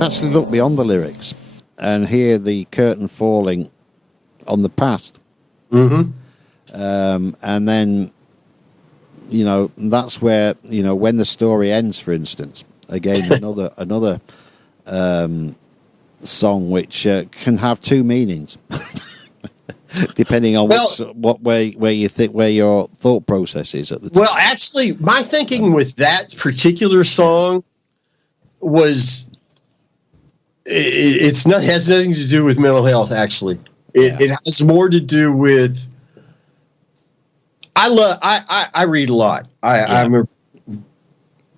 actually look beyond the lyrics and hear the curtain falling on the past. Mm-hmm. And then, that's where, when the story ends, for instance, again, another song which can have two meanings. Depending on where you think where your thought process is at the time. Well, actually, my thinking with that particular song was has nothing to do with mental health. Actually, it has more to do with. I read a lot. I'm a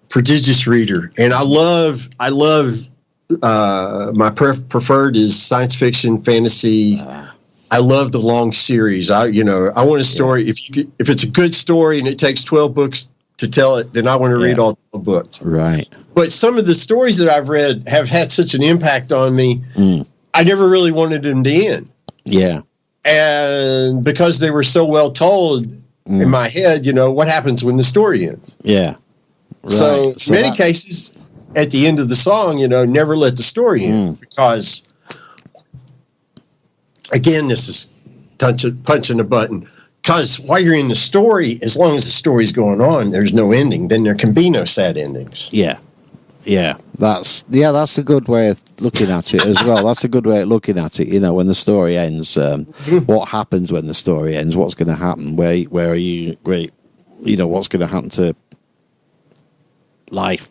prodigious reader, and I love. My preferred is science fiction, fantasy. I love the long series. I want a story. If it's a good story and it takes 12 books to tell it, then I want to read all 12 books. Right. But some of the stories that I've read have had such an impact on me. I never really wanted them to end. Yeah. And because they were so well told in my head, what happens when the story ends? Yeah. Right. So in many cases, at the end of the song, never let the story end, because again, this is punching a button. Because while you're in the story, as long as the story's going on, there's no ending. Then there can be no sad endings. Yeah. That's a good way of looking at it as well. That's a good way of looking at it. When the story ends, what happens when the story ends? What's going to happen? Where are you? Great. What's going to happen to life?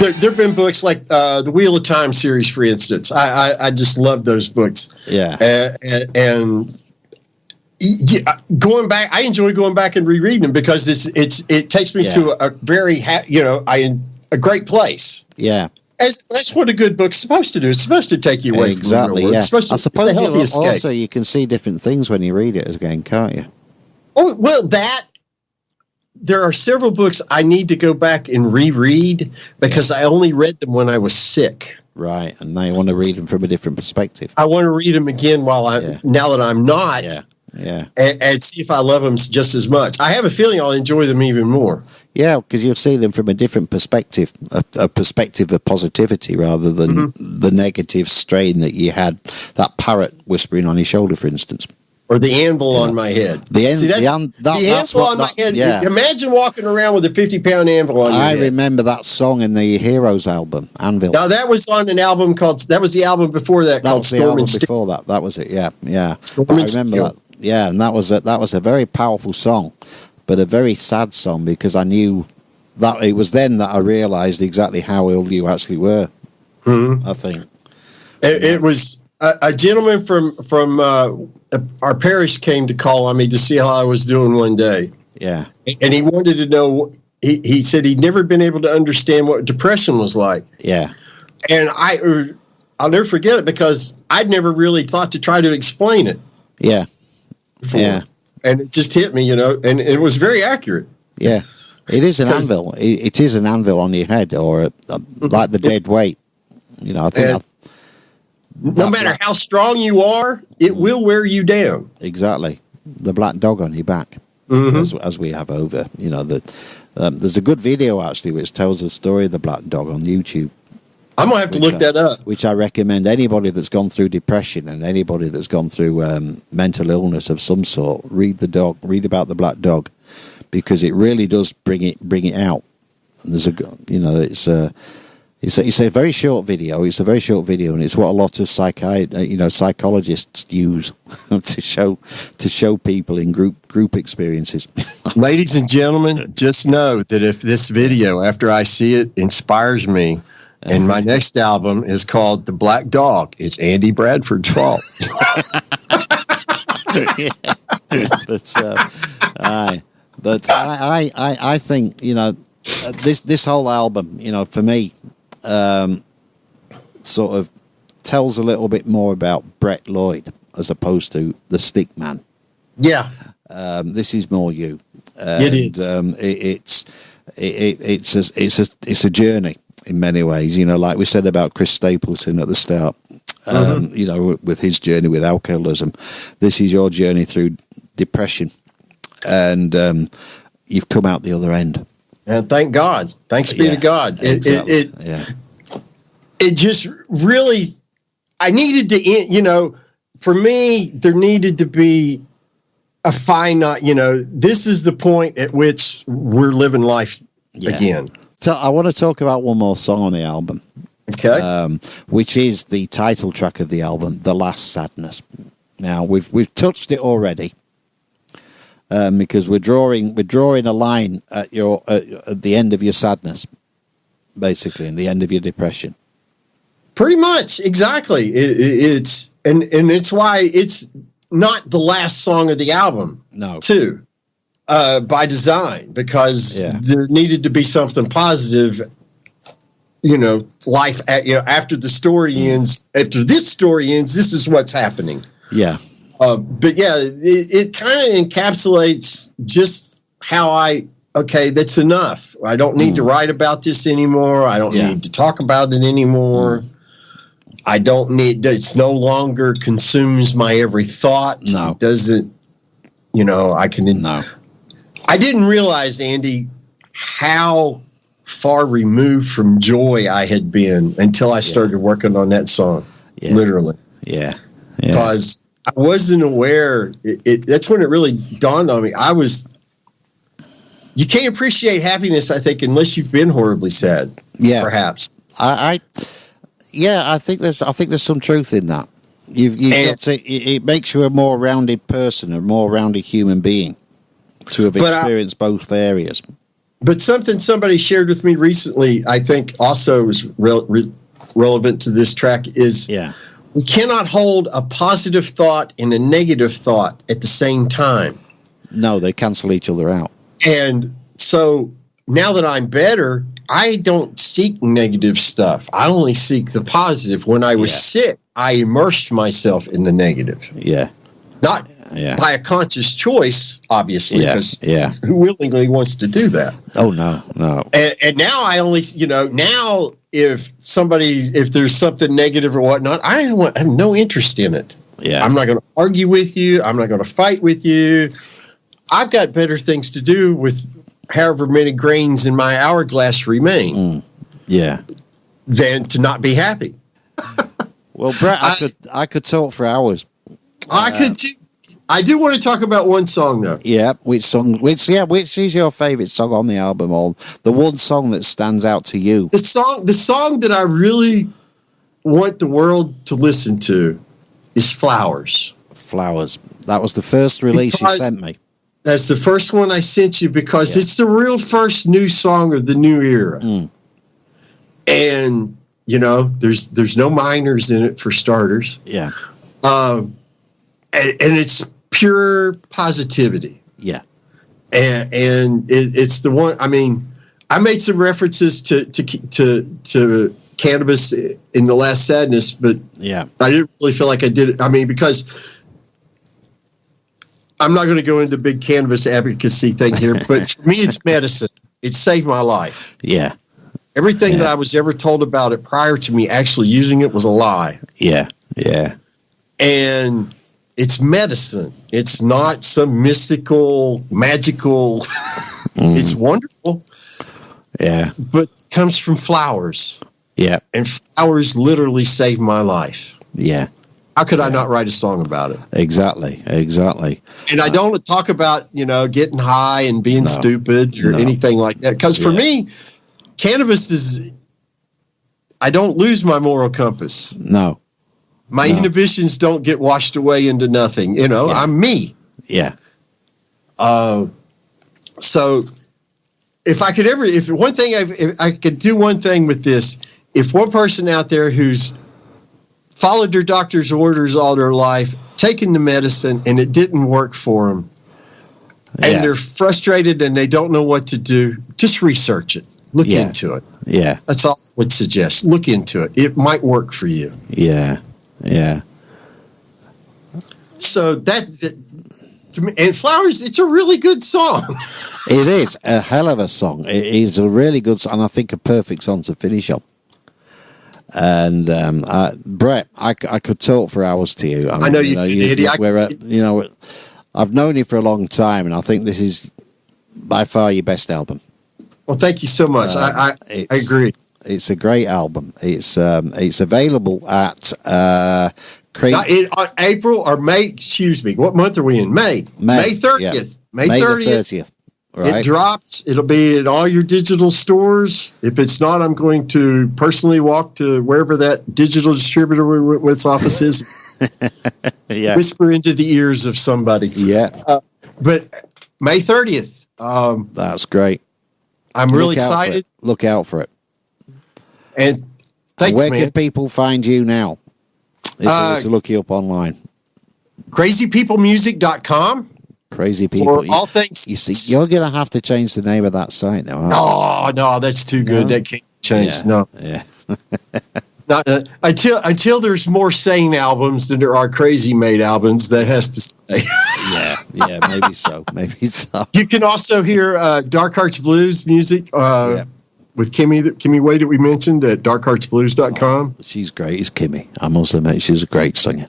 There've been books like the Wheel of Time series, for instance. I just love those books. Yeah, and going back, I enjoy going back and rereading them because it takes me to a very a great place. Yeah. That's what a good book's supposed to do. It's supposed to take you away from the real world. Yeah. It's supposed to, I suppose it's a healthy escape. also you can see different things when you read it again, can't you? Oh, well, there are several books I need to go back and reread because I only read them when I was sick. Right, and now you want to read them from a different perspective. I want to read them again now that I'm not. Yeah. And see if I love them just as much. I have a feeling I'll enjoy them even more. Yeah, because you'll see them from a different perspective, a perspective of positivity rather than the negative strain that you had, that parrot whispering on your shoulder, for instance. Or the anvil on my head. The anvil on my head. Yeah. Imagine walking around with a 50-pound anvil on your head. I remember that song in the Heroes album, Anvil. Now, that was on an album that was the album before that called Storm and Steel. Before that. That was it, yeah. Storm I remember that. Yeah, and that was a very powerful song, but a very sad song because I knew that it was then that I realised exactly how ill you actually were. Mm-hmm. I think it was a gentleman from our parish came to call on me to see how I was doing one day. Yeah, and he wanted to know. He said he'd never been able to understand what depression was like. Yeah, and I'll never forget it because I'd never really thought to try to explain it. Yeah. Before. Yeah, and it just hit me, and it was very accurate. Yeah, it is an anvil. It is an anvil on your head, or like the dead weight. I think. No matter how strong you are, it will wear you down. Exactly, the black dog on your back, as we have over. There's a good video actually which tells the story of the black dog on YouTube. I'm going to have to look that up. Which I recommend anybody that's gone through depression and anybody that's gone through mental illness of some sort, read about the black dog, because it really does bring it out. And there's it's a very short video. It's a very short video, and it's what a lot of psychologists use to show people in group experiences. Ladies and gentlemen, just know that if this video, after I see it, inspires me, and my next album is called The Black Dog, it's Andy Bradford's fault. But I think this whole album, for me, sort of tells a little bit more about Brett Lloyd as opposed to the Stickman. Yeah, this is more you. It is. It's a journey in many ways. Like we said about Chris Stapleton at the start. With his journey with alcoholism, this is your journey through depression, and you've come out the other end. And thank God, thanks be to God. It just really, I needed to, for me, there needed to be a finite. This is the point at which we're living life again. So I want to talk about one more song on the album. Okay. Which is the title track of the album, The Last Sadness. Now we've touched it already, because we're drawing a line at the end of your sadness, basically, and the end of your depression. Pretty much, exactly. It's why it's not the last song of the album. No, too, by design, because there needed to be something positive. Life after the story ends. After this story ends, this is what's happening. Yeah. But it kind of encapsulates just how that's enough. I don't need to write about this anymore. I don't need to talk about it anymore. I don't need, it's no longer consumes my every thought. No. It doesn't, I can. No. I didn't realize, Andy, how far removed from joy I had been until I started working on that song. Yeah. Literally. Yeah. Because I wasn't aware. That's when it really dawned on me. You can't appreciate happiness, I think, unless you've been horribly sad. Yeah. Perhaps. I think there's some truth in that. It makes you a more rounded person, a more rounded human being to have experienced both areas. But something somebody shared with me recently, I think also is relevant to this track is we cannot hold a positive thought and a negative thought at the same time. No, they cancel each other out. And so now that I'm better, I don't seek negative stuff. I only seek the positive. When I was sick, I immersed myself in the negative. Yeah. Not by a conscious choice, obviously, because who willingly wants to do that? Oh, no. And now I only, now if there's something negative or whatnot, I have no interest in it. Yeah. I'm not going to argue with you. I'm not going to fight with you. I've got better things to do with however many grains in my hourglass remain. Than to not be happy. Well, Brett, I could talk for hours. I could too. I do want to talk about one song though. Yeah, which is your favorite song on the album, or the one song that stands out to you? The song that I really want the world to listen to is Flowers. Flowers. That was the first release you sent me. That's the first one I sent you because it's the real first new song of the new era. And there's no minors in it for starters. Yeah. And it's pure positivity. Yeah. And it's the one. I mean, I made some references to cannabis in The Last Sadness, but I didn't really feel like I did it. I mean, because I'm not going to go into big cannabis advocacy thing here, but for me, it's medicine. It saved my life. Yeah. Everything that I was ever told about it prior to me actually using it was a lie. Yeah. Yeah. And it's medicine. It's not some mystical, magical. It's wonderful. Yeah. But it comes from flowers. Yeah. And flowers literally saved my life. Yeah. How could I not write a song about it? Exactly. And I don't talk about, getting high and being stupid or anything like that. Because for me, cannabis is, I don't lose my moral compass. No. My inhibitions don't get washed away into nothing. I'm me. Yeah. So if I could do one thing with this, if one person out there who's followed their doctor's orders all their life, taken the medicine, and it didn't work for them, and they're frustrated and they don't know what to do, just research it. Look into it. Yeah. That's all I would suggest. Look into it. It might work for you. Yeah. Yeah. So to me, and Flowers, it's a really good song. It is a hell of a song. It is a really good song, and I think a perfect song to finish on. And Brett, I could talk for hours to you. I know you could. I've known you for a long time, and I think this is by far your best album. Well, thank you so much. I agree. It's a great album. It's available at on April or May. Excuse me. What month are we in? May 30th. Yeah. May 30th. Right. It drops. It'll be at all your digital stores. If it's not, I'm going to personally walk to wherever that digital distributor we went with office is. Whisper into the ears of somebody. Yeah. But May 30th. That's great. I'm really excited. Look out for it. And thanks, where can people find you now? If they were to look you up online. crazypeoplemusic.com. Crazy People. For all things. You see, you're going to have to change the name of that site now. No, that's too good. That can't change. Yeah. No. Yeah. Not, until there's more sane albums than there are crazy made albums, that has to stay. Yeah, maybe so. You can also hear Dark Hearts Blues music with Kimmy Way that we mentioned at darkheartsblues.com. She's great. It's Kimmy. I must admit, she's a great singer.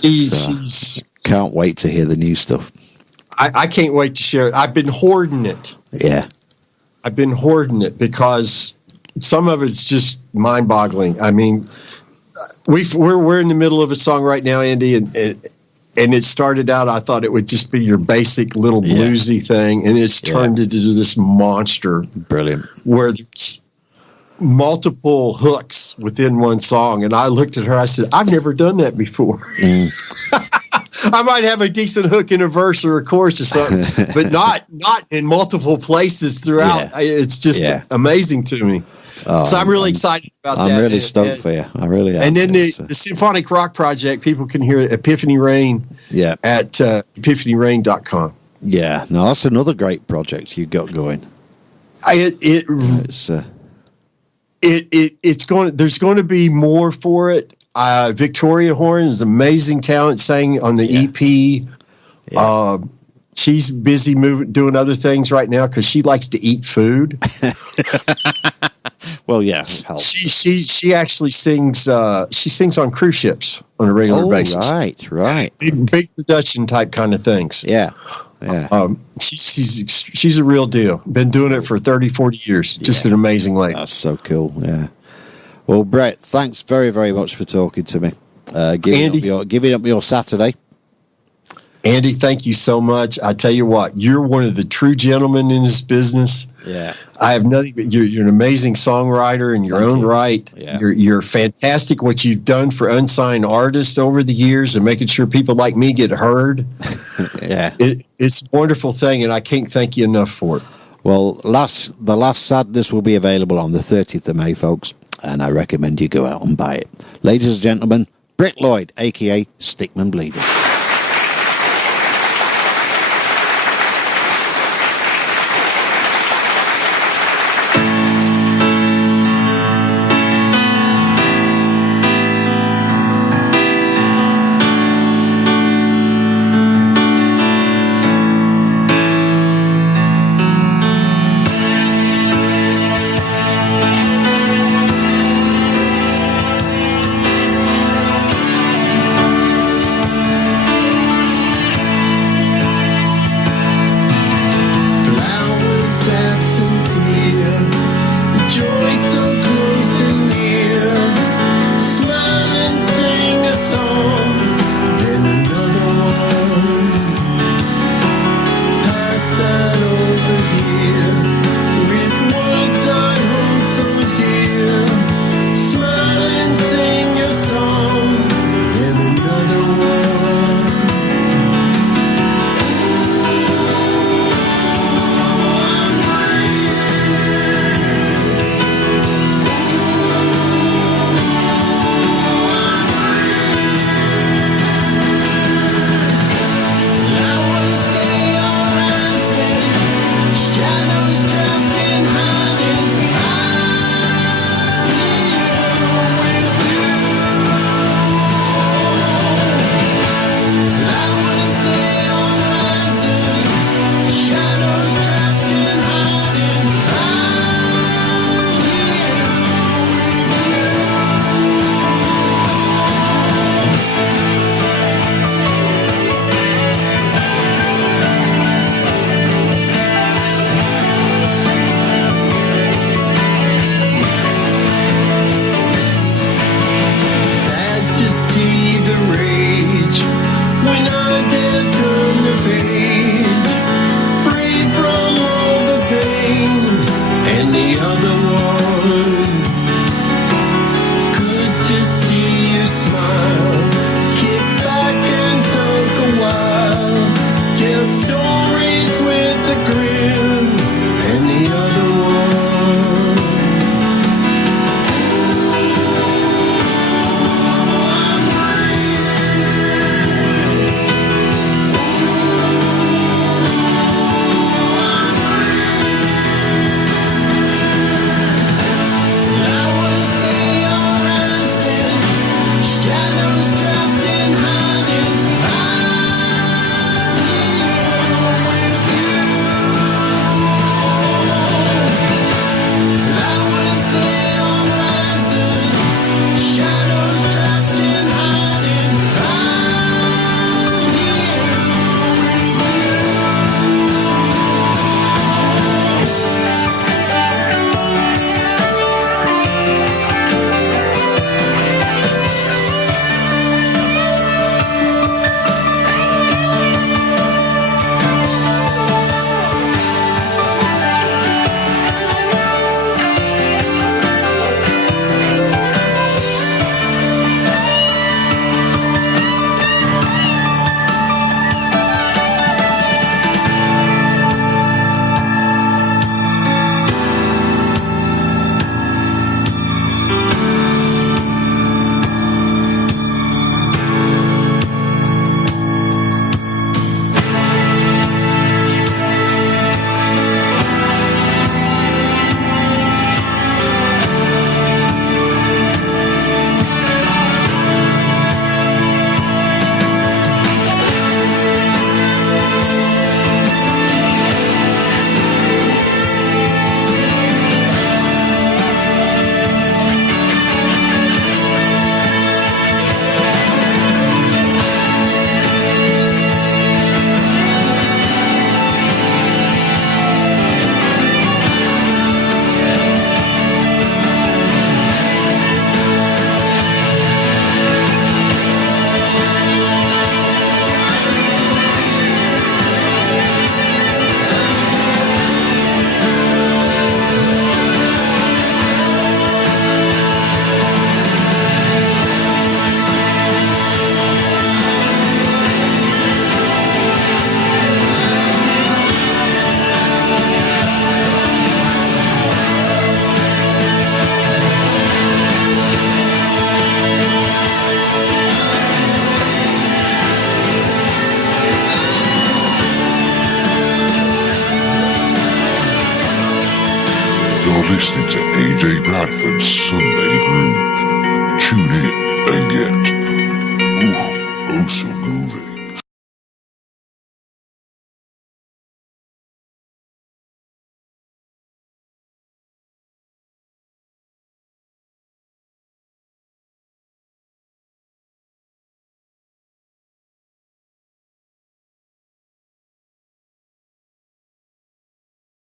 She's can't wait to hear the new stuff. I can't wait to share it. I've been hoarding it. Yeah. I've been hoarding it because some of it's just mind-boggling. I mean, we're in the middle of a song right now, Andy, and it started out, I thought it would just be your basic little bluesy thing, and it's turned into this monster. Brilliant. Where there's multiple hooks within one song, and I looked at her, I said, I've never done that before. I might have a decent hook in a verse or a chorus or something, but not in multiple places throughout. Yeah. It's just amazing to me. Oh, So I'm really excited about that. I'm really stoked for you. I really am. And then the Symphonic Rock Project, people can hear it, Epiphany Rain at epiphanyrain.com. Yeah, no, that's another great project you got going. It's going. There's going to be more for it. Victoria Horn is amazing talent, sang on the EP. Yeah. She's busy doing other things right now because she likes to eat food. Well, yes, yeah, she actually sings. She sings on cruise ships on a regular basis. Right. Big production type kind of things. Yeah. She's a real deal. Been doing it for 30, 40 years. Just an amazing lady. That's so cool. Yeah. Well, Brett, thanks very, very much for talking to me. Giving up your Saturday. Andy, thank you so much. I tell you what, you're one of the true gentlemen in this business. Yeah. I have nothing but you're an amazing songwriter in your own right. Yeah. You're fantastic what you've done for unsigned artists over the years and making sure people like me get heard. Yeah. It's a wonderful thing, and I can't thank you enough for it. Well, the last Sadness will be available on the 30th of May, folks, and I recommend you go out and buy it. Ladies and gentlemen, Brett Lloyd, a.k.a. Stickman Bleeding. You're listening to AJ Bradford's Sunday Groove. Tune in and get